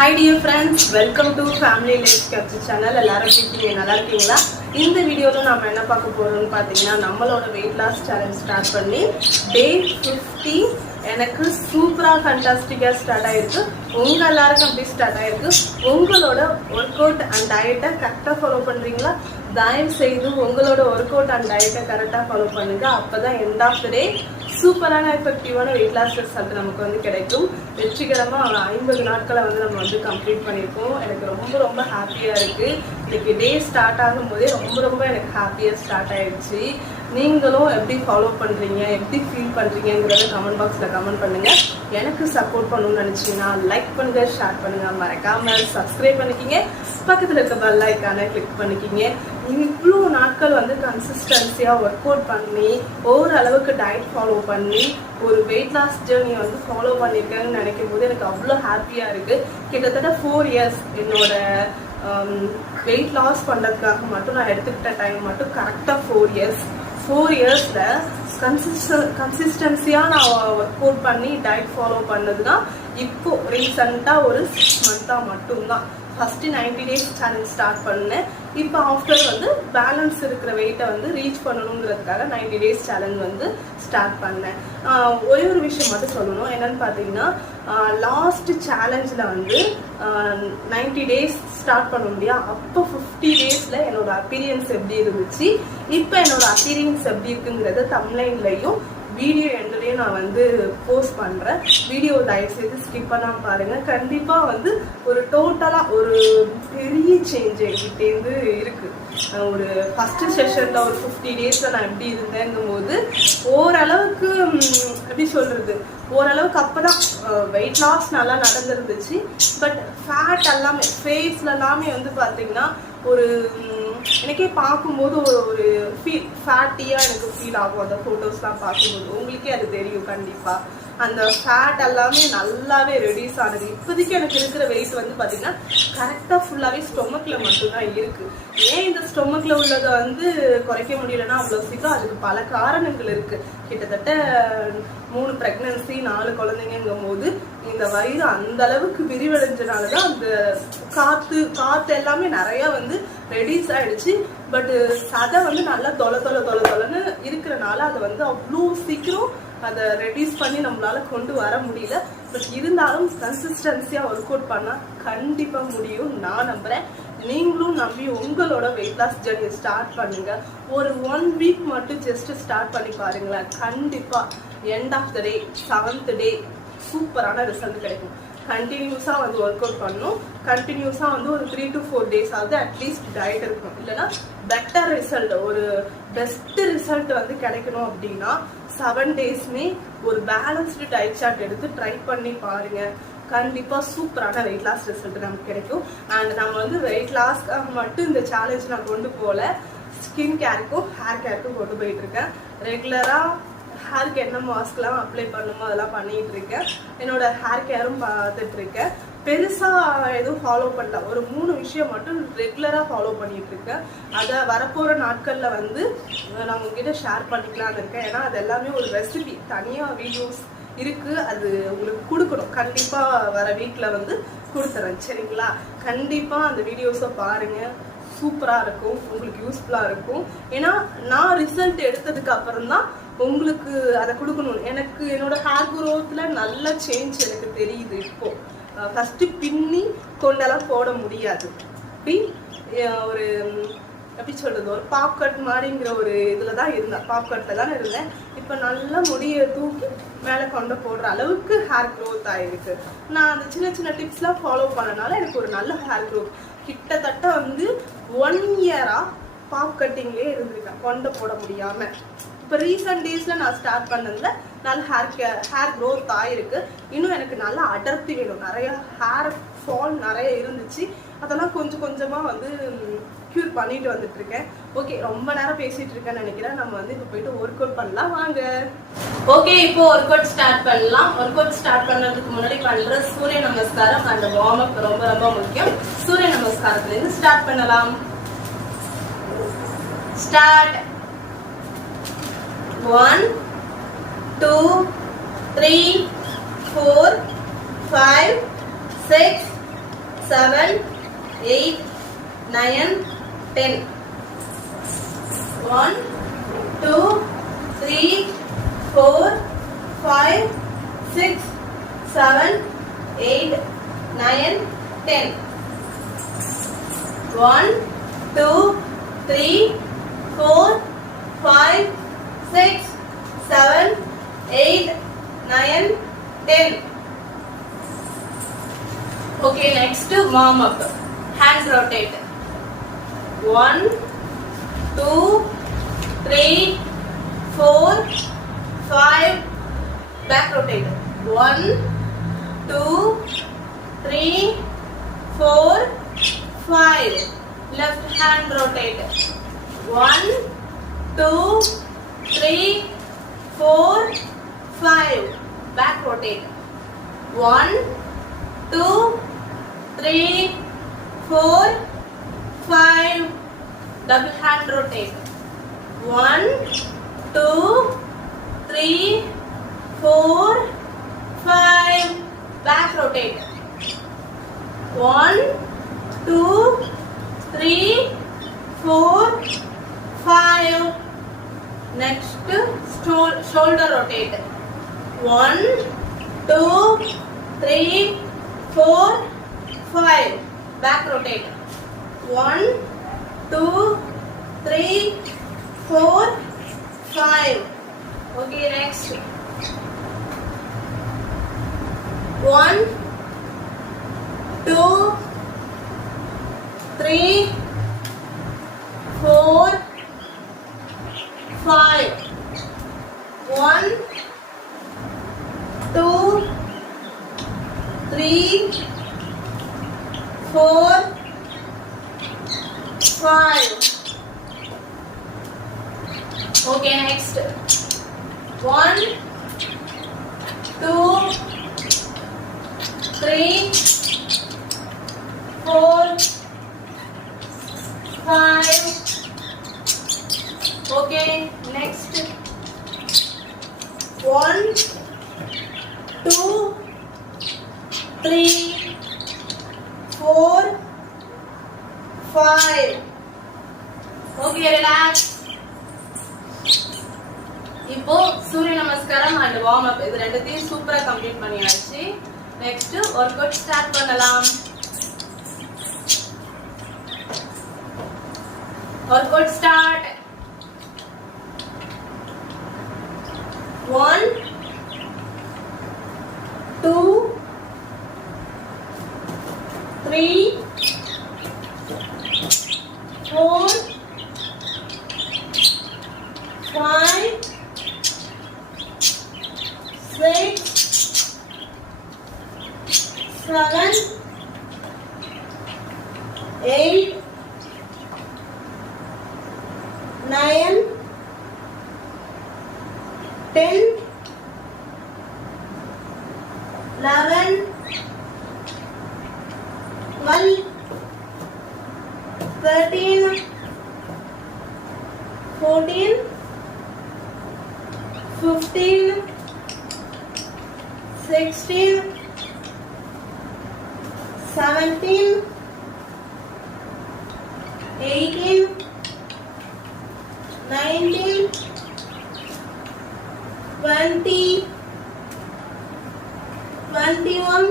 Hi dear friends, welcome to Family Life Capture channel. எல்லாரும் எப்படி நல்லா இருக்கீங்களா? இந்த வீடியோல நாம என்ன பார்க்க போறோம்னு பாத்தீங்கன்னா நம்மளோட weight loss challenge ஸ்டார்ட் பண்ணி day 50 எனக்கு சூப்பரா ஃபண்டாஸ்டிக்கா ஸ்டார்ட் ஆயிருக்கு. உங்க எல்லாருக்கும் அப்படி ஸ்டார்ட் ஆயிருக்கு. உங்களோட ஒர்க் அவுட் அண்ட் டயட்டை கரெக்டா ஃபாலோ பண்றீங்களா? தயவு செய்து உங்களோட ஒர்க் அவுட் அண்ட் டயட்டை கரெக்டா ஃபாலோ பண்ணுங்க. அப்பதான் எண்ட் ஆஃப் த டே சூப்பரான எஃபெக்டிவான வெயிட் லாஸ் ரிசல்ட் நமக்கு வந்து கிடைக்கும். வெற்றிகரமாக ஒரு 50 நாட்களை வந்து நம்ம வந்து கம்ப்ளீட் பண்ணியிருக்கோம். எனக்கு ரொம்ப ரொம்ப ஹாப்பியாக இருக்குது. இன்னைக்கு டே ஸ்டார்ட் ஆகும்போதே ரொம்ப எனக்கு ஹாப்பியாக ஸ்டார்ட் ஆயிடுச்சு. நீங்களும் எப்படி ஃபாலோ பண்ணுறீங்க, எப்படி ஃபீல் பண்ணுறீங்கிறத கமெண்ட் பாக்ஸில் கமெண்ட் பண்ணுங்கள். எனக்கு சப்போர்ட் பண்ணணும்னு நினச்சிங்கன்னா லைக் பண்ணுங்கள், ஷேர் பண்ணுங்கள், மறக்காமல் சப்ஸ்கிரைப் பண்ணிக்கிங்க. பக்கத்தில் இருக்க பெல் ஐக்கானை கிளிக் பண்ணிக்கிங்க. இவ்வளோ நாட்கள் வந்து கன்சிஸ்டன்சியாக ஒர்க் அவுட் பண்ணி ஓரளவுக்கு டயட் ஃபாலோ பண்ணி ஒரு வெயிட் லாஸ் ஜேர்னியை வந்து ஃபாலோ பண்ணியிருக்கேன்னு நினைக்கும் போது எனக்கு அவ்வளோ ஹாப்பியாக இருக்குது. கிட்டத்தட்ட 4 years என்னோட வெயிட் லாஸ் பண்ணுறதுக்காக மட்டும் நான் எடுத்துக்கிட்ட டைம் மட்டும் கரெக்டாக 4 இயர்ஸில் கன்சிஸ்டன்சியாக நான் ஒர்க் அவுட் பண்ணி டயட் ஃபாலோ பண்ணதுன்னா இப்போ ரீசெண்டாக ஒரு 6 months மட்டும்தான். ஃபஸ்ட்டு 90 days சேலஞ்ச் ஸ்டார்ட் பண்ணேன். இப்போ ஆஃப்டர் வந்து பேலன்ஸ் இருக்கிற வெயிட்டை வந்து ரீச் பண்ணணுங்கிறதுக்காக 90 days சேலஞ்ச் வந்து ஸ்டார்ட் பண்ணேன். ஒரே ஒரு விஷயம் மட்டும் சொல்லணும். என்னன்னு பார்த்தீங்கன்னா லாஸ்ட் சேலஞ்சில் வந்து 90 days ஸ்டார்ட் பண்ண முடியாது. அப்போ 50 daysல என்னோட அப்பீரியன்ஸ் எப்படி இருந்துச்சு, இப்போ என்னோட அப்பீரியன்ஸ் எப்படி இருக்குங்கிறத தம்ப்லைன்லையும் வீடியோ எண்ட்லேயும் நான் வந்து போஸ்ட் பண்ணுறேன். வீடியோ தயவுசெய்து ஸ்கிப் பண்ணாமல் பாருங்கள். கண்டிப்பாக வந்து ஒரு டோட்டலாக ஒரு பெரிய சேஞ்ச் என்கிட்டேருந்து இருக்குது. ஒரு ஃபஸ்ட்டு செஷனில் ஒரு 50 daysல நான் எப்படி இருந்தேங்கும் போது ஓரளவுக்கு எப்படி சொல்கிறது, ஓரளவுக்கு அப்போ தான் வெயிட் லாஸ் நல்லா நடந்துருந்துச்சு. பட் ஃபேட் எல்லாமே ஃபேஸில் எல்லாமே வந்து பார்த்திங்கன்னா ஒரு எனக்கே பார்க்கும்போது ஒரு ஃபீல் ஃபேட்டியாக எனக்கு ஃபீல் ஆகும். அந்த ஃபோட்டோஸ்லாம் பார்க்கும்போது உங்களுக்கே அது தெரியும். கண்டிப்பாக அந்த ஃபேட் எல்லாமே நல்லாவே ரெடியூஸ் ஆனது. இப்போதைக்கு எனக்கு இருக்கிற வெயிட் வந்து பார்த்திங்கன்னா கரெக்டாக ஃபுல்லாகவே ஸ்டொமக்கில் மட்டும்தான் இருக்குது. ஏன் இந்த ஸ்டொமக்கில் உள்ளதை வந்து குறைக்க முடியலன்னா அவ்வளோ சீக்கிரம் அதுக்கு பல காரணங்கள் இருக்குது. கிட்டத்தட்ட 3 pregnancy 4 குழந்தைங்கும் போது இந்த வயிறு அந்த அளவுக்கு விரிவடைஞ்சனால தான் அந்த காற்று எல்லாமே நிறையா வந்து ரெடியூஸ் ஆகிடுச்சு. பட் சதை வந்து நல்லா தொலைன்னு இருக்கிறனால அதை வந்து அவ்வளோ சீக்கிரம் அதை ரெடியூஸ் பண்ணி நம்மளால கொண்டு வர முடியல. பட் இருந்தாலும் கன்சிஸ்டன்சியாக ஒர்க் அவுட் பண்ணால் கண்டிப்பாக முடியும் நான் நம்புகிறேன். நீங்களும் நம்பி உங்களோட வெயிட் லாஸ் ஜர்னி ஸ்டார்ட் பண்ணுங்க. ஒரு 1 week மட்டும் ஜஸ்ட் ஸ்டார்ட் பண்ணி பாருங்களேன். கண்டிப்பாக end of the day 7th day சூப்பரான ரிசல்ட் கிடைக்கும். கண்டினியூஸாக வந்து ஒர்க் அவுட் பண்ணணும். கண்டினியூஸாக வந்து ஒரு 3 to 4 days ஆகுது அட்லீஸ்ட் டயட் இருக்கணும். இல்லைன்னா பெட்டர் ரிசல்ட், ஒரு பெஸ்ட் ரிசல்ட் வந்து கிடைக்கணும் அப்படின்னா 7 daysமே ஒரு பேலன்ஸ்டு டயட் சார்ட் எடுத்து ட்ரை பண்ணி பாருங்க. கண்டிப்பாக சூப்பரான வெயிட் லாஸ் ரிசல்ட் நமக்கு கிடைக்கும். அண்ட் நம்ம வந்து வெயிட் லாஸ்க்காக மட்டும் இந்த சேலஞ்ச் நான் கொண்டு போகல, ஸ்கின் கேருக்கும் ஹேர் கேருக்கும் கொண்டு போயிட்டு இருக்கேன். ரெகுலராக ஹேருக்கு என்ன மாஸ்க்லாம் அப்ளை பண்ணுமோ அதெல்லாம் பண்ணிகிட்டு இருக்கேன். என்னோட ஹேர் கேரும் பார்த்துட்டு இருக்கேன். பெருசாக எதுவும் ஃபாலோ பண்ணல. ஒரு 3 விஷயம் மட்டும் ரெகுலராக ஃபாலோ பண்ணிட்டு இருக்கேன். அதை வரப்போகிற நாட்களில் வந்து நான் உங்ககிட்ட ஷேர் பண்ணிக்கலான்னு இருக்கேன். ஏன்னா அது எல்லாமே ஒரு ரெசிபி, தனியாக வீடியோஸ் இருக்குது. அது உங்களுக்கு கொடுக்கணும். கண்டிப்பாக வர வீக்கில் வந்து கொடுத்துறேன். சரிங்களா? கண்டிப்பாக அந்த வீடியோஸை பாருங்கள். சூப்பராக இருக்கும், உங்களுக்கு யூஸ்ஃபுல்லாக இருக்கும். ஏன்னா நான் ரிசல்ட் எடுத்ததுக்கு அப்புறம் தான் உங்களுக்கு அதை கொடுக்கணும். எனக்கு என்னோட ஹேர் குரோத்தில் நல்ல சேஞ்ச் எனக்கு தெரியுது. இப்போது ஃபஸ்ட்டு பின்னி கொண்டெல்லாம் போட முடியாது. இப்படி ஒரு எப்படி சொல்கிறது, ஒரு பாப்கட் மாதிரிங்கிற ஒரு இதில் தான் இருந்தேன். பாப்கட்டில் தான் இருந்தேன். இப்போ நல்லா முடியை தூக்கி மேலே கொண்டு போடுற அளவுக்கு ஹேர் க்ரோத் ஆகிருக்கு. நான் அந்த சின்ன டிப்ஸ்லாம் ஃபாலோ பண்ணனால எனக்கு ஒரு நல்ல ஹேர் க்ரோத். கிட்டத்தட்ட வந்து 1 year பாப் கட்டிங்லேயே இருந்திருக்கேன் கொண்டை போட முடியாமல். இப்போ ரீசெண்ட் டேஸில் நான் ஸ்டார்ட் பண்ணதில் நல்ல ஹேர் க்ரோத் ஆகிருக்கு. இன்னும் எனக்கு நல்லா அடர்த்தி வேணும். நிறைய ஹேர் ஃபால் நிறைய இருந்துச்சு. அதெல்லாம் கொஞ்சமாக வந்து க்யூர் பண்ணிட்டு வந்துட்டு இருக்கேன். ஓகே, ரொம்ப நேரம் பேசிட்டு இருக்கேன்னு நினைக்கிறேன். நம்ம வந்து இப்போ போயிட்டு ஒர்க் அவுட் பண்ணலாம் வாங்க. ஓகே, இப்போ ஒர்க் அவுட் ஸ்டார்ட் பண்ணலாம். ஒர்க் அவுட் ஸ்டார்ட் பண்ணதுக்கு முன்னாடி பண்ற சூரிய நமஸ்காரம் அந்த வார்ம் அப் ரொம்ப முக்கியம். சூரிய நமஸ்காரத்துலேருந்து ஸ்டார்ட் பண்ணலாம். ஸ்டார்ட். 1 2 3 4 5 6 7, 8, 9, 10. 1, 2, 3, 4, 5, 6, 7, 8, 9, 10. 1, 2, 3, 4, 5, 6, 7, 8, 9, 10. Okay, next warm up. Hand rotate. 1, 2, 3, 4, 5. Back rotate. 1, 2, 3, 4, 5. Left hand rotate. 1, 2, 3, 4, 5. Back rotate. 1, 2, 3, 4, 5. Double hand rotate. 1, 2, 3, 4, 5. Back rotate. 1, 2, 3, 4, 5. Next, shoulder rotate. 1, 2, 3, 4, 5. Back rotate. 1, 2, 3, 4, 5. Okay, next. 1, 2, 3, 4, 5. 1, 2, 3, 4, 5. Okay, next. 1, 2, 3, 4, 5. Okay, next. 1, 2, 3, 4, 5. Okay, relax. இப்போ சூரிய நமஸ்காரம் and warm up இது ரெண்டுத்தையும் சூப்பரா கம்ப்ளீட் பண்ணியாச்சு. Next work out start பண்ணலாம். Work out start. 1, 2, 3, 4, 5, 6, 7, 8, 9, 10, 11, 12, 13, 14, 15, 16, 17, 18, 19, 20, 21,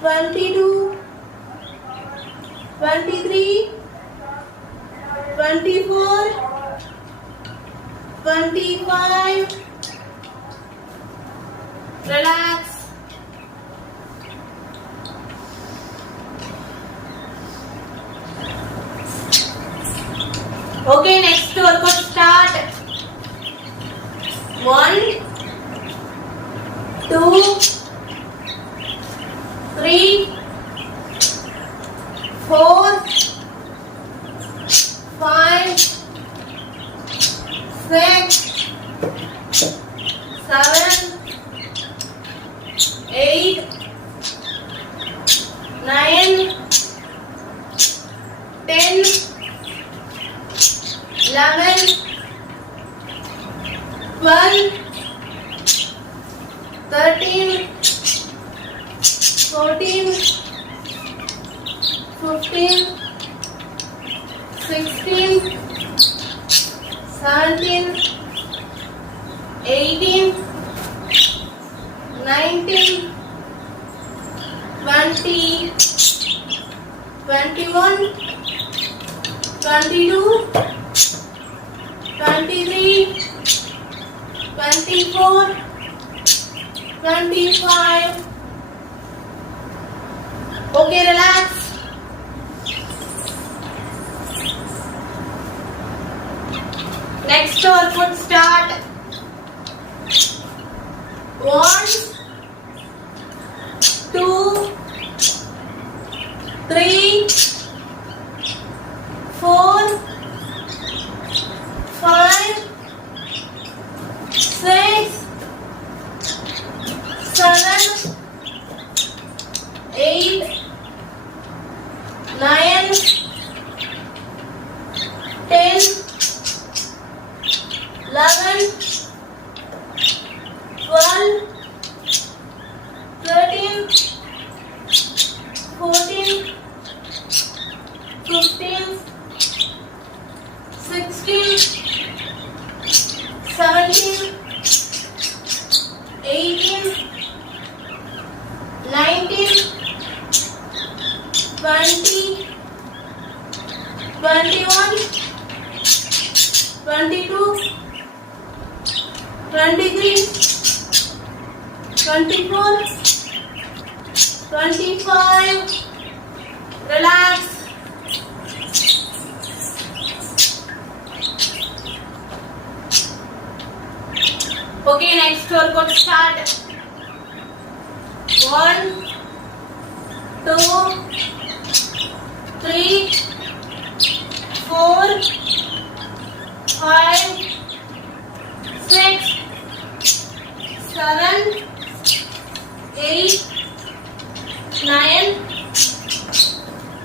22, 23, 24, 25. Relax. Okay, next workout start. 1, 2, 3, 4, 5, 6, 7, 8, 9, 10, 11, 12, 13, 14, 15, 16, 17, 18, 19, 20, 21, 22, 23, 24, 25. Okay, relax. Next workout start. 1, 2, 3, 4, 5, 6, 7, 8, 9, 10, 11, 12, 13, 14, 15, 16, 17, 18, 19, 20, 21, 22, 23, 24, 25. Relax. Okay, next workout start. 1, 2, 3, 4, 5, 6, 7, 8, 9,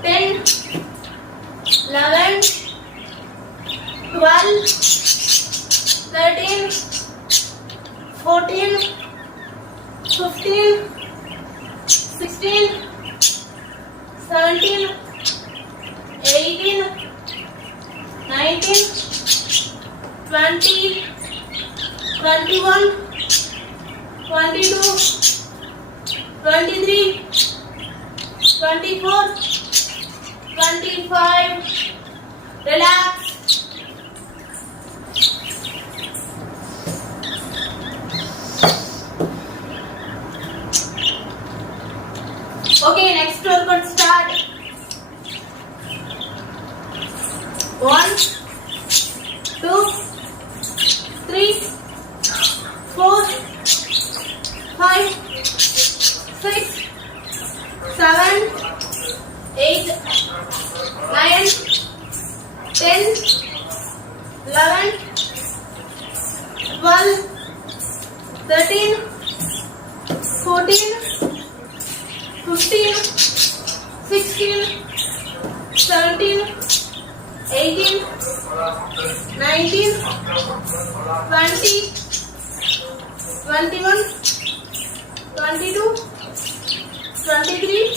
10, 11, 12, 13, 14, 15, 16, 17, 18, 19, 20, 21, 22, 23, 24, 25. Relax. Okay, next workout start. 1, 2, 3, 4, 5, 6, 7, 8, 9, 10, 11, 12, 13, 14, 15, 16, 17, 18, 19, 20, 21, 22, 23,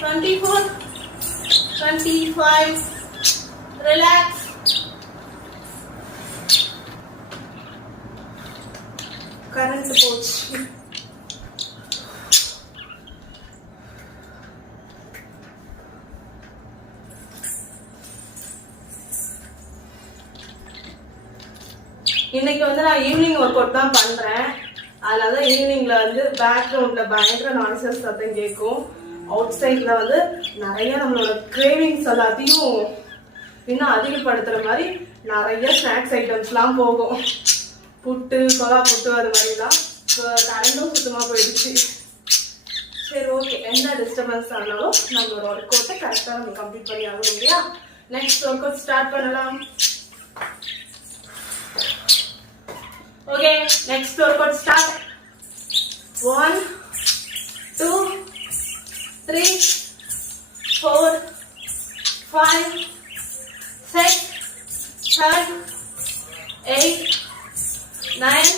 24, 25. Relax. Current போச்சு. இன்னைக்கு வந்து நான் evening work out தான் பண்றேன். அதனால ஈவினிங்ல வந்து பேக்ரவுண்ட்ல பயங்கர நாய்ஸஸ் சத்தம் கேட்கும். அவுட் சைட்ல வந்து நிறைய நம்மளோட கிரேவிங்ஸ் எல்லாத்தையும் இன்னும் அதிகப்படுத்துற மாதிரி நிறைய ஸ்நாக்ஸ் ஐட்டம்ஸ்லாம் போகும். புட்டு, கொலா புட்டு, அது மாதிரிலாம். கரண்டும் சுத்தமா போயிடுச்சு. சரி, ஓகே, எந்த டிஸ்டர்பன்ஸ் ஆனாலும் நம்மளோட ஒர்க் அவுட்டை கரெக்டாக நம்ம கம்ப்ளீட் பண்ணி ஆகணும் இல்லையா? நெக்ஸ்ட் ஒர்க் அவுட் ஸ்டார்ட் பண்ணலாம். Okay, next workout start. 1, 2, 3, 4, 5, 6, 7, 8, 9,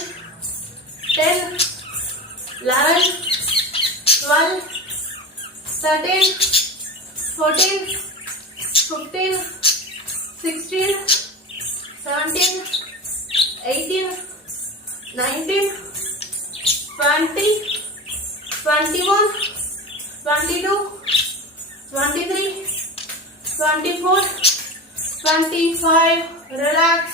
10, 11, 12, 13, 14, 15, 16, 17, 18, 19, 20, 21, 22, 23, 24, 25. Relax.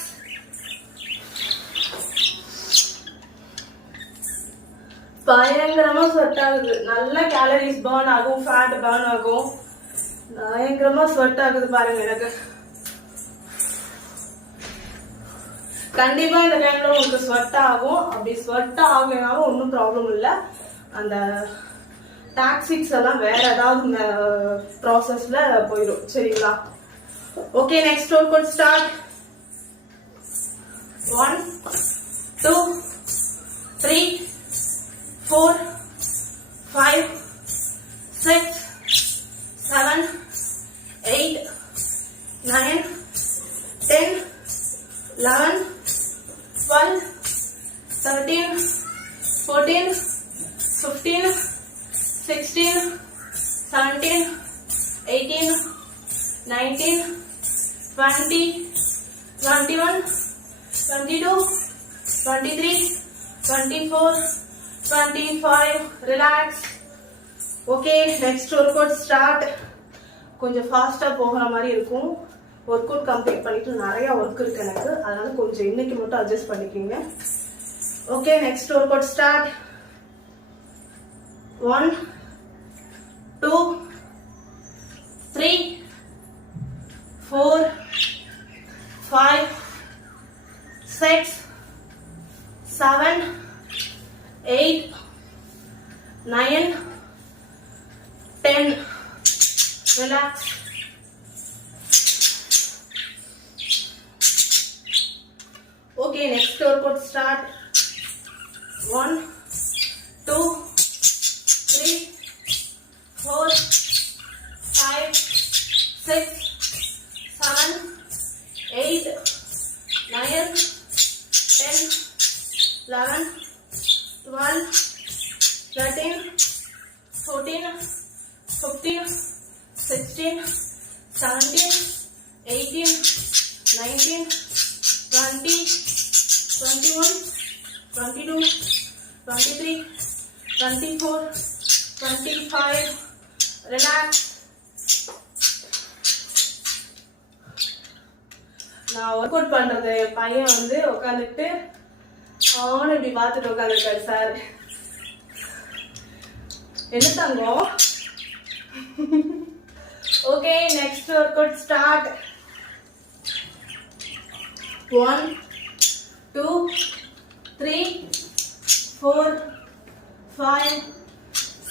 பயங்கரமா ஸ்வெட் ஆகுது. நல்ல கேலரிஸ் பர்ன் ஆகும், ஃபேட் பர்ன் ஆகும். பயங்கரமா ஸ்வெட் ஆகுது பாருங்க. எனக்கு கண்டிப்பா இந்த டைம்ல உங்களுக்கு ஸ்வெட் ஆகும். அப்படி ஸ்வெட் ஆகலைனாலும் ஒன்றும் ப்ராப்ளம் இல்லை. அந்த டாக்ஸிக்ஸ் எல்லாம் வேற ஏதாவது ப்ராசஸ்ல போயிடும். சரிங்களா? Okay, next work out start. 1, 2, 3, 4, 5, 6, 7, 8, 9, 10, 11, 12, 13, 14, 15, 16, 17, 18, 19, 20, 21, 22, 23, 24, 25. Relax. Okay, next workout start. கொஞ்சம் ஃபாஸ்டா போகிற மாதிரி இருக்கும். ஒர்க் அவுட் கம்ப்ளீட் பண்ணிட்டு நிறைய ஒர்க் இருக்கு எனக்கு. அதனால கொஞ்சம் இன்னைக்கு மட்டும் அட்ஜஸ்ட் பண்ணிக்கோங்க. Okay, next work out start. 1, 2, 3, 4, 5, 6, 7, 8, 9, 10. Relax. Okay, next workout start. 1, 2, 3, 4, 5, 6, 7, 8, 9, 10, 11, 12, 13, 14, 15, 16, 17, 18, 19, 20, 21, 22, 23, 24, 25. Relax. நான் ஒர்க் அவுட் பண்றது என் பையன் வந்து உட்காந்துட்டு அவனு இப்படி பார்த்துட்டு உட்காந்துருக்காரு. சார் என்ன தங்கம்? Okay, next work out start. 1, 2, 3, 4, 5,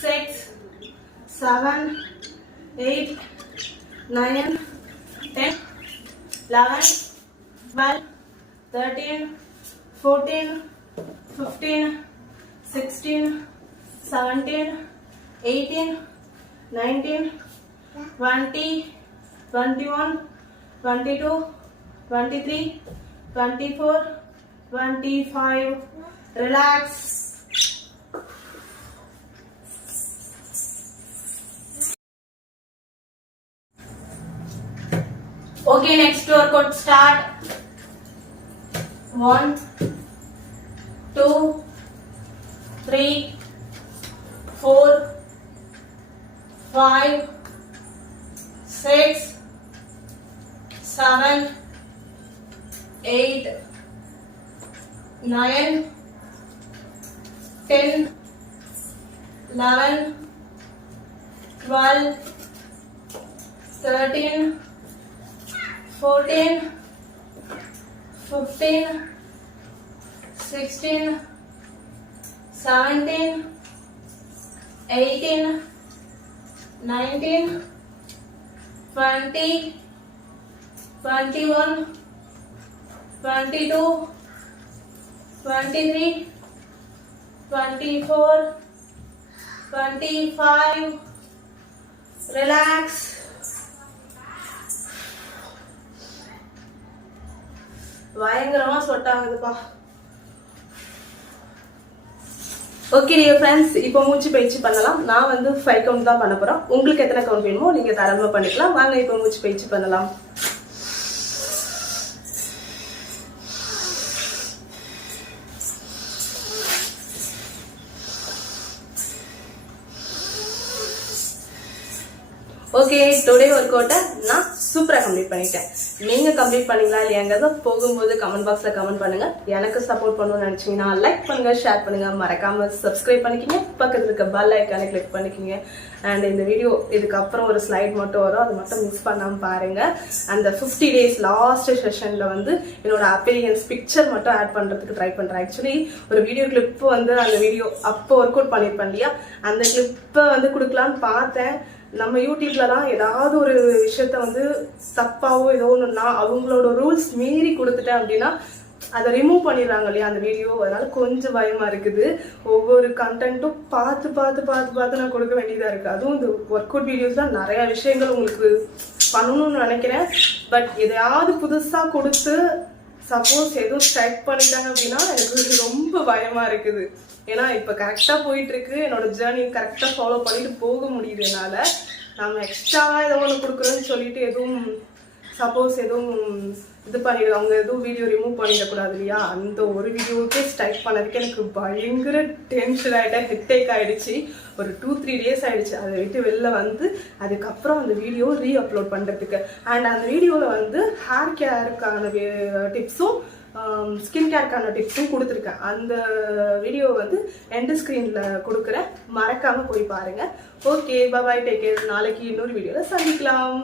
6, 7, 8, 9, 10, 11, 12, 13, 14, 15, 16, 17, 18, 19, 20, 21, 22, 23, 24, 25. Relax. Okay, next workout start. 1, 2, 3, 4, 5, 6, 7, 8, 9, 10, 11, 12, 13, 14, 15, 16, 17, 18, 19, 20, 21, 22, 23, 24, 25. Relax. பயங்கரமா ஸ்வெட் ஆகுதுப்பா. ஓகே டியர் ஃப்ரெண்ட்ஸ், இப்போ மூச்சு பயிற்சி பண்ணலாம். நான் வந்து 5 கவுண்ட் தான் பண்ண போறேன். உங்களுக்கு எத்தனை கவுண்ட் வேணுமோ நீங்க தாராளமா பண்ணிக்கலாம். வாங்க இப்போ மூச்சு பயிற்சி பண்ணலாம். ஓகே, டுடே ஒர்க் அவுட்டை நான் சூப்பராக கம்ப்ளீட் பண்ணிட்டேன். நீங்க கம்ப்ளீட் பண்ணீங்களா இல்லையாங்கிறத போகும்போது கமெண்ட் பாக்ஸ்ல கமெண்ட் பண்ணுங்க. எனக்கு சப்போர்ட் பண்ணணும்னு நினைச்சீங்கன்னா லைக் பண்ணுங்க, ஷேர் பண்ணுங்க, மறக்காம சப்ஸ்கிரைப் பண்ணிக்கிங்க, பக்கத்துல இருக்க பெல் ஐக்கானை கிளிக் பண்ணிக்கிங்க. அண்ட் இந்த வீடியோ இதுக்கப்புறம் ஒரு ஸ்லைட் மட்டும் வரும், அது மட்டும் மிஸ் பண்ணாம பாருங்க. அந்த 50 days லாஸ்ட் செஷன்ல வந்து என்னோட அப்பீரியன்ஸ் பிக்சர் மட்டும் ஆட் பண்றதுக்கு ட்ரை பண்றேன். ஆக்சுவலி ஒரு வீடியோ கிளிப் வந்து அந்த வீடியோ அப்போ ஒர்க் அவுட் பண்ணிருப்பேன் இல்லையா, அந்த கிளிப்பை வந்து கொடுக்கலான்னு பார்த்தேன். நம்ம யூடியூப்லலாம் ஏதாவது ஒரு விஷயத்த வந்து தப்பாவோ ஏதோ ஒன்றுனா அவங்களோட ரூல்ஸ் மீறி கொடுத்துட்டேன் அப்படின்னா அதை ரிமூவ் பண்ணிடுறாங்க இல்லையா அந்த வீடியோ. அதனால கொஞ்சம் பயமா இருக்குது. ஒவ்வொரு கண்டென்ட்டும் பார்த்து நான் கொடுக்க வேண்டியதா இருக்கு. அதுவும் இந்த ஒர்க் அவுட் வீடியோஸ்லாம் நிறைய விஷயங்கள் உங்களுக்கு பண்ணணும்னு நினைக்கிறேன். பட் எதையாவது புதுசா கொடுத்து சப்போஸ் எதுவும் ஸ்ட்ரைக் பண்ணிட்டாங்க அப்படின்னா எனக்கு ரொம்ப பயமா இருக்குது. ஏன்னா இப்போ கரெக்டாக போயிட்டு இருக்கு, என்னோட ஜேர்னி கரெக்டாக ஃபாலோ பண்ணிட்டு போக முடியுது. என்னால் நம்ம எக்ஸ்ட்ராவாக ஏதோ ஒன்று கொடுக்குறோன்னு சொல்லிட்டு எதுவும் சப்போஸ் எதுவும் இது பண்ணிடுது, அவங்க எதுவும் வீடியோ ரிமூவ் பண்ணிடக்கூடாது இல்லையா. அந்த ஒரு வீடியோவுக்கே ஸ்ட்ரைக் பண்ணதுக்கு எனக்கு பயங்கர டென்ஷன் ஆகிட்டேன், ஹெட்டேக் ஆகிடுச்சு. ஒரு 2-3 days ஆகிடுச்சு அதை விட்டு வெளில வந்து அதுக்கப்புறம் அந்த வீடியோ அப்லோட் பண்ணுறதுக்கு. அண்ட் அந்த வீடியோவில் வந்து ஹேர் கேருக்கான டிப்ஸும் ஸ்கின் கேருக்கான டிப்ஸும் கொடுத்துருக்கேன். அந்த வீடியோ வந்து எண்ட் ஸ்க்ரீனில் கொடுக்குறேன், மறக்காமல் போய் பாருங்கள். ஓகே, பாய், டேக் கேர். நாளைக்கு இன்னொரு வீடியோவில் சந்திக்கலாம்.